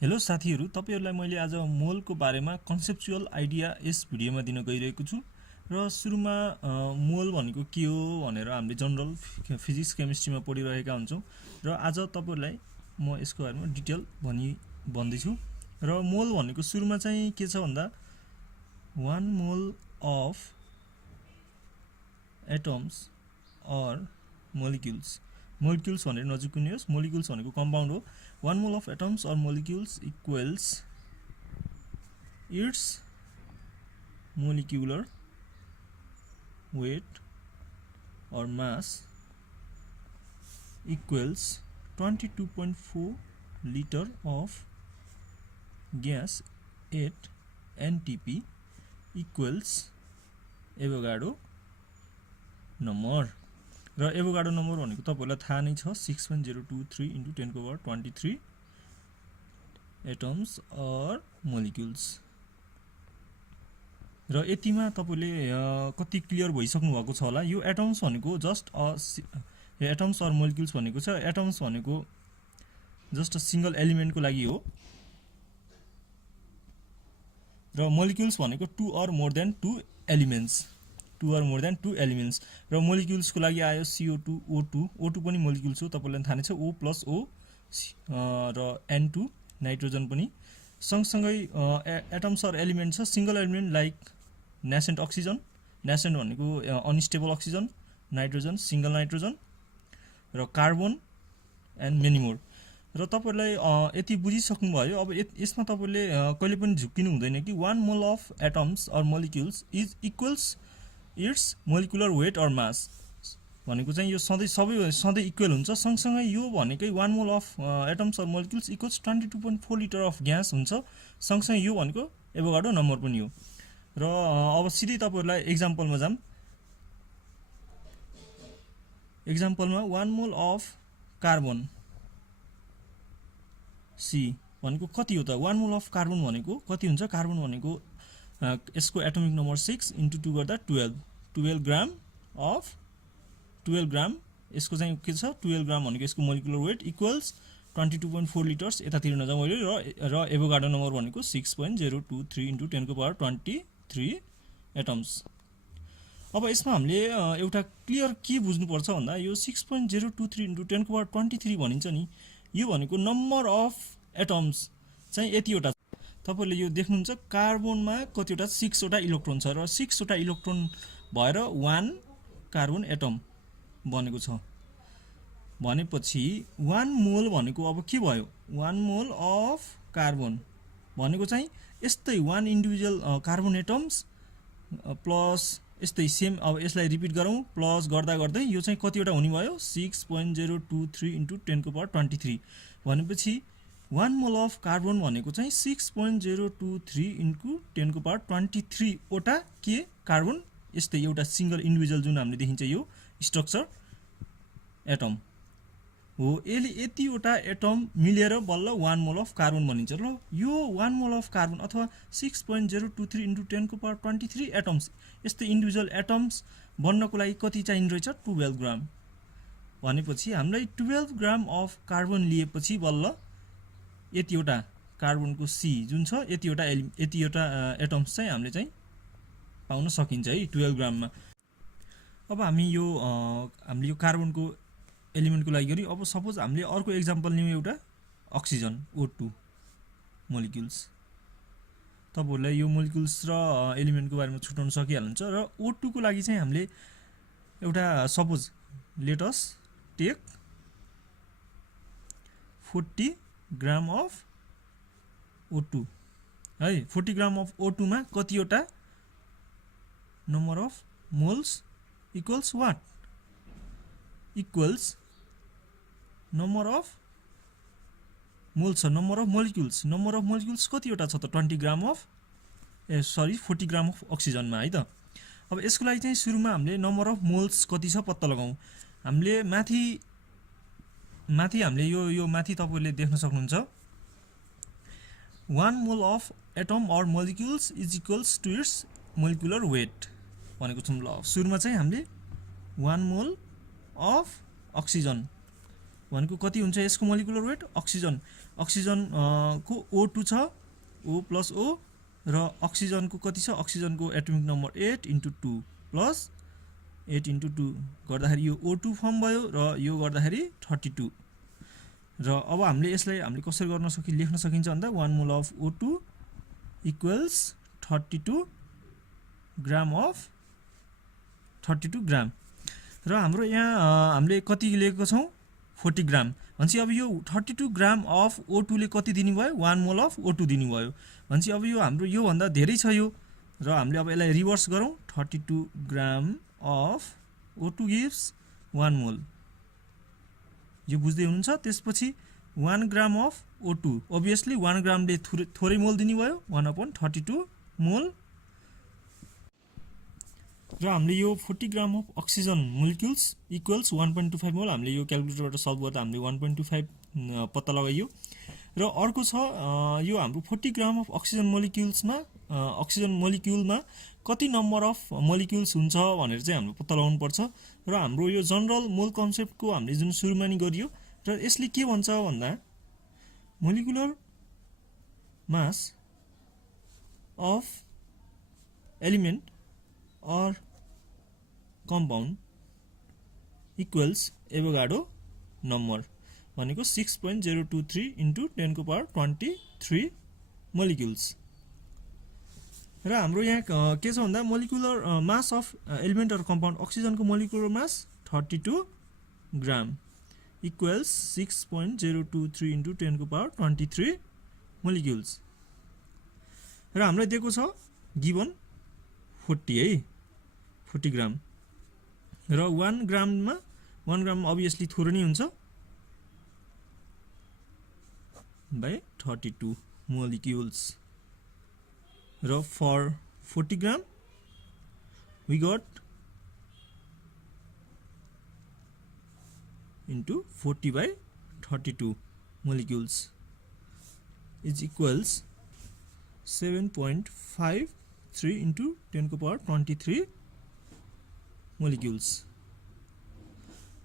Hello साथीहरु, तपाईहरुलाई मैले आज मोलको बारेमा कन्सेप्चुअल आइडिया यस भिडियोमा दिन गइरहेको छु र सुरुमा मोल भनेको के हो भनेर हामीले जनरल फिजिक्स केमिस्ट्रीमा पढिरहेका हुन्छौं र आज तपाईहरुलाई म यसको बारेमा डिटेल भन्दै छु र मोल भनेको सुरुमा चाहिँ के छ भन्दा 1 mole of atoms or molecules भनेर नजिकिनुहोस् मोलिक्युल्स भनेको कम्पाउन्ड हो 1 mole of atoms or molecules equals its molecular weight or mass equals 22.4 liter of gas at NTP equals Avogadro number. र एभोगाड्रो नम्बर भनेको तपाईहरुलाई थाहा नै छ 6.023 into 10 to the power 23 atoms or molecules र यतिमा तपाईले कति क्लियर भइसक्नु भएको छ होला यो एटम्स भनेको जस्ट एटम्स अर मोलिक्युल्स भनेको छ एटम्स भनेको जस्ट अ सिंगल एलिमेन्ट को लागि हो र मोलिक्युल्स भनेको 2 or more than 2 elements 2 or more than 2 elements र मोलिक्युल्स को लागि आयो CO2 O2 पनि मोलिक्युल्स हो तपाईलाई थाहा नै छ O plus O र N2 नाइट्रोजन पनि सँगसँगै एटम्स अर एलिमेन्ट छ single element like nascent oxygen nascent भनेको unstable oxygen nitrogen single nitrogen र कार्बन एन्ड मेनी मोर र तपाईलाई यति बुझिसक्नु भयो अब यसमा तपाईले कहिले पनि झुक्किनु हुँदैन कि 1 mole of atoms or molecules is equals its molecular weight or mass भनेको चाहिँ यो सधैं इक्वल हुन्छ सँगसँगै यो भनेकै 1 mole of atoms or molecules equals 22.4 litre of gas हुन्छ सँगसँगै यो भनेको एभोगाड्रो नम्बर पनि हो र अब सिधै तपाईहरुलाई एक्जाम्पलमा जाम एक्जाम्पलमा 1 मोल अफ कार्बन सी भनेको कति हो त 1 मोल अफ कार्बन भनेको कति हुन्छ कार्बन भनेको यसको एटोमिक नम्बर 6 into 2 गर्दा 12 ग्राम अफ 12 ग्राम यसको चाहिँ के छ 12 ग्राम भनेको यसको मोलिकुलर वेट इक्वल्स 22.4 लिटर्स यतातिर नजाउँ अहिले र एभोगाड्रो नम्बर भनेको 6.023 into 10 को पावर 23 एटम्स अब यसमा हामीले एउटा क्लियर के बुझ्नु पर्छ भन्दा यो 6.023 into 10 को पावर 23 भनिन्छ नि यो भनेको नम्बर अफ एटम्स चाहिँ यतिवटा तपाईले यो देख्नुहुन्छ कार्बनमा कतिवटा 6 वटा इलेक्ट्रोन छ र 6 वटा इलेक्ट्रोन भएर 1 कार्बन एटम बनेको छ भनेपछि 1 मोल भनेको अब के भयो 1 मोल अफ कार्बन भनेको चाहिँ यस्तै 1 इन्डिभिजुअल कार्बन एटम्स प्लस यस्तै सेम अब यसलाई रिपिट गरौँ प्लस गर्दा गर्दै यो चाहिँ कतिवटा हुने भयो 6.023 into 10 को पावर 23 भनेपछि 1 मोल अफ कार्बन भनेको चाहिँ 6.023 into 10 को पावर 23 वटा के कार्बन यस्तै एउटा सिंगल इन्डिभिजुअल जुन हामीले देखिन्छ यो स्ट्रक्चर एटम हो यसले यतिवटा एटम मिलेर बल्ल 1 मोल अफ कार्बन भनिन्छ र यो 1 मोल अफ कार्बन अथवा 6.023 into 10 को पावर 23 एटम्स यस्तै इन्डिभिजुअल एटम्स बन्नको लागि कति चाहिने रहेछ 12 ग्राम भनेपछि हामीलाई 12 ग्राम अफ कार्बन लिएपछि बल्ल यतिवटा कार्बनको सी जुन छ यतिवटा एटम्स चाहिँ हामीले चाहिँ पाउन सकिन्छ है 12 ग्राममा अब हामीले यो कार्बनको एलिमेन्टको लागि गरी अब सपोज हामीले अर्को एक्जाम्पल लियौं एउटा अक्सिजन O2 मोलिक्युल्स तपाईहरुलाई यो मोलिक्युल्स र एलिमेन्टको बारेमा छुटाउन सकिहाल्नुहुन्छ र O2 को लागि चाहिँ हामीले एउटा suppose let us take 40 gram of O2 है 40 ग्राम अफ O2 मा कतिवटा number of moles equals what equals number of moles number of molecules कतिवटा छ त 20 ग्राम अफ 40 ग्राम अफ अक्सिजनमा है त अब यसको लागि चाहिँ सुरुमा हामीले नम्बर अफ मोल्स कति छ पत्ता लगाउँ हामीले माथि हामीले यो माथि तपाईले देख्न सक्नुहुन्छ 1 mole of atom or molecules is equals to its molecular weight भनेको छौं ल सुरुमा चाहिँ हामीले 1 मोल अफ अक्सिजन भनेको कति हुन्छ यसको मोलिकुलर वेट अक्सिजन अक्सिजन को O2 छ, O प्लस O, र अक्सिजनको कति छ, अक्सिजनको एटोमिक नम्बर 8 × 2 प्लस 8 × 2 गर्दाखेरि यो O2 फर्म भयो र यो गर्दाखेरि 32। र अब हामीले यसलाई हामीले कसरी गर्न लेख्न सकिन्छ भन्दा 1 mole of O2 equals 32 gram of 32 ग्राम। र हाम्रो यहाँ हामीले कति लेखेको छौँ 40 ग्राम भनेपछि अब यो 32 ग्राम अफ O2 ले कति दिने भयो 1 मोल अफ O2 दिने भयो भनेपछि अब यो हाम्रो यो भन्दा धेरै छ यो, र हामीले अब यसलाई रिभर्स गरौँ 32 ग्राम अफ O2 गिव्स 1 मोल, यो बुझ्दै हुनुहुन्छ। त्यसपछि 1 ग्राम अफ O2 obviously 1 ग्रामले थोरै मोल दिने भयो 1/32 मोल, र हामीले यो 40 gram of oxygen molecules equals 1.25 मोल हामीले यो क्याल्कुलेटरबाट सल्भ गर्दा हामीले 1.25 पत्ता लगाइयो। र अर्को छ यो हाम्रो 40 ग्राम अफ अक्सिजन मोलिक्युल्समा अक्सिजन मोलिक्युलमा कति नम्बर अफ मोलिक्युल्स हुन्छ भनेर चाहिँ हामीले पत्ता लगाउनु पर्छ। र हाम्रो यो जनरल मोल कन्सेप्टको हामीले जुन सुरुमा नि गरियो, र यसले के भन्छ भन्दा molecular mass of element or compound equals Avogadro number भनेको 6.023 into 10 को पावर 23 मोलिक्युल्स। र हाम्रो यहाँ के छ भन्दा molecular mass of element or compound अक्सिजनको molecular mass 32 gram equals 6.023 into 10 को पावर 23 मोलिक्युल्स। र हामीलाई दिएको छ गिभन 40 है 40 ग्राम, र 1 ग्राममा 1 ग्राम अभियसली थोरै नै हुन्छ बाई 32 मोलिक्युल्स। र for 40 gram we got into 40/32 molecules is equals 7.53 into 10 को पावर 23 मोलिक्युल्स।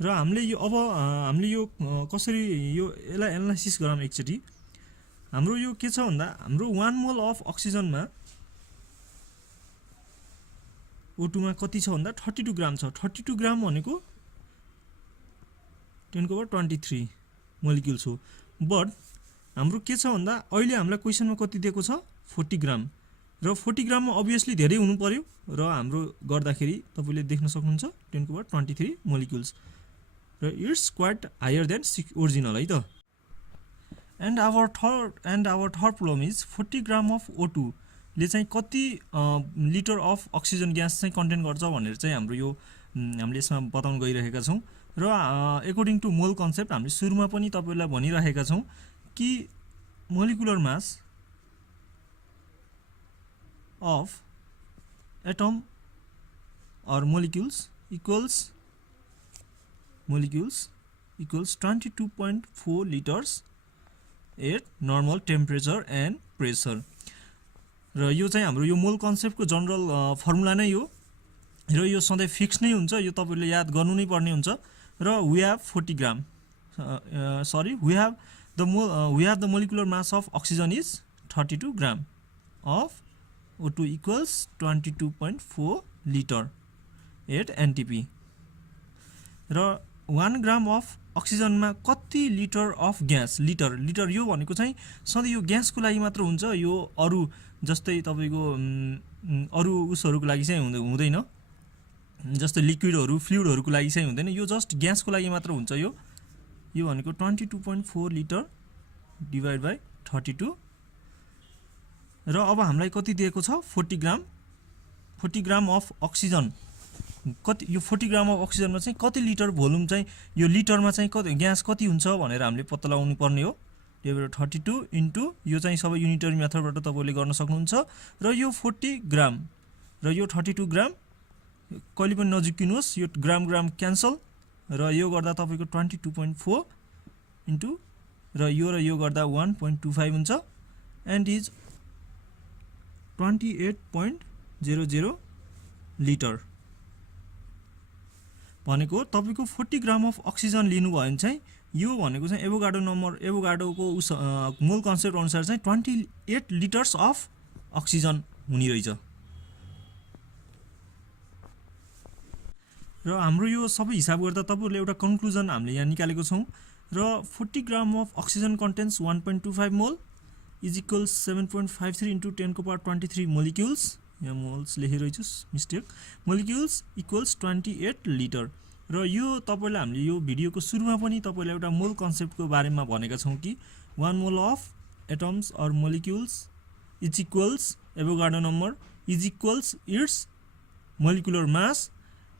र हामीले यो अब हामीले यो कसरी यो यसलाई एनालाइसिस गरौँ एकचोटि। हाम्रो यो के छ भन्दा हाम्रो 1 मोल अफ अक्सिजनमा O2 मा कति छ भन्दा 32 ग्राम छ। 32 ग्राम भनेको 10 को पावर 23 मोलिक्युल्स हो। बट हाम्रो के छ भन्दा अहिले हामीलाई क्वेशनमा कति दिएको छ 40 ग्राम, र 40 ग्राममा अभियसली धेरै हुनु पर्यो, र हाम्रो गर्दाखेरि तपाईले देख्न सक्नुहुन्छ 10 को पावर 23 मोलिक्युल्स, र it's quite higher than original है त। And our third problem is 40 gram of O2 ले चाहिँ कति लिटर अफ अक्सिजन ग्यास चाहिँ कन्टेन गर्छ भनेर चाहिँ हाम्रो यो हामीले यसमा बताउन गइरहेका छौँ। र एकोर्डिङ टु मोल कन्सेप्ट हामीले सुरुमा पनि तपाईलाई भनिरहेका छौँ कि molecular mass of atom or molecules equals 22.4 liters at normal temperature and pressure। र यो चाहिँ हाम्रो यो मोल कन्सेप्टको जनरल फर्मुला नै हो, र यो सधैँ फिक्स नै हुन्छ, यो तपाईले याद गर्नु नै पर्ने हुन्छ। र we have 40 gram we have the molecular mass of oxygen is 32 gram of O2 equals 22.4 liter at NTP। र 1 ग्राम अफ अक्सिजनमा कति लिटर अफ ग्यास लिटर यो भनेको चाहिँ सधैँ यो ग्यासको लागि मात्र हुन्छ, यो अरू जस्तै तपाईको अरू उसहरुको लागि चाहिँ हुँदैन, जस्तै लिक्विडहरु फ्लुइडहरुको लागि चाहिँ हुँदैन, यो जस्ट ग्यासको लागि मात्र हुन्छ। यो भनेको 22.4 लिटर डिवाइड बाइ 32। र अब हामीलाई कति दिएको छ 40 ग्राम अफ अक्सिजन कति, यो 40 ग्राम अफ अक्सिजनमा चाहिँ कति लिटर भोल्युम चाहिँ यो लिटरमा चाहिँ कति ग्यास कति हुन्छ भनेर हामीले पत्ता लगाउनु पर्ने हो। डिवाइडेड 32 इन्टु यो चाहिँ सबै युनिटरी मेथडबाट तपाईले गर्न सक्नुहुन्छ। र यो 40 ग्राम र यो 32 ग्राम कहिले पनि नजिकिनुहोस्, यो ग्राम क्यान्सल, र यो गर्दा तपाईको 22.4 इन्टु र यो गर्दा 1.25 हुन्छ एन्ड इज 28.00 लिटर भनेको तपाईको 40 ग्राम अफ अक्सिजन लिनु भयो भने चाहिँ यो भनेको चाहिँ एभोगाड्रो नम्बर एभोगाड्रोको मोल कन्सेप्ट अनुसार चाहिँ 28 लिटर्स अफ अक्सिजन हुने रहेछ र हाम्रो यो सबै हिसाब गर्दा तपाईहरुले एउटा कन्क्लुजन हामीले यहाँ निकालेको छौं र 40 gram of oxygen contents 1.25 mole is equals 7.53 into 10 को पावर 23 मोलिक्युल्स यहाँ मोल्स लेखेको छु मिस्टेक मोलिक्युल्स इक्वल्स 28 लिटर र यो तपाईलाई हामीले यो भिडियोको सुरुमा पनि तपाईलाई एउटा मोल कन्सेप्टको बारेमा भनेका छौं कि 1 mole of atoms or molecules is equals Avogadro number is equals its molecular mass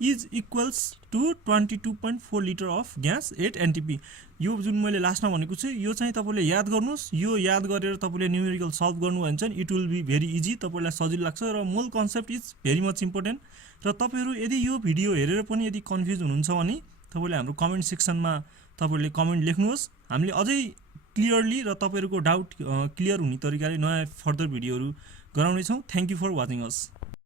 is equals to 22.4 liter of gas 8 NTP यो जुन मैले लास्टमा भनेको छु यो चाहिँ तपाईले याद गर्नुस् यो याद गरेर तपाईले न्यूमेरिकल सल्भ गर्नु भन्छ नि it will be very easy तपाईलाई सजिलो लाग्छ र mole concept is very much important र तपाईहरु यदि यो भिडियो हेरेर पनि यदि कन्फ्युज हुनुहुन्छ भने तपाईले हाम्रो कमेन्ट सेक्सनमा तपाईले कमेन्ट लेख्नुहोस् हामीले अझै क्लियरली र तपाईहरुको डाउट क्लियर हुने तरिकाले नयाँ फर्दर भिडियोहरु गराउने छौं thank you for watching us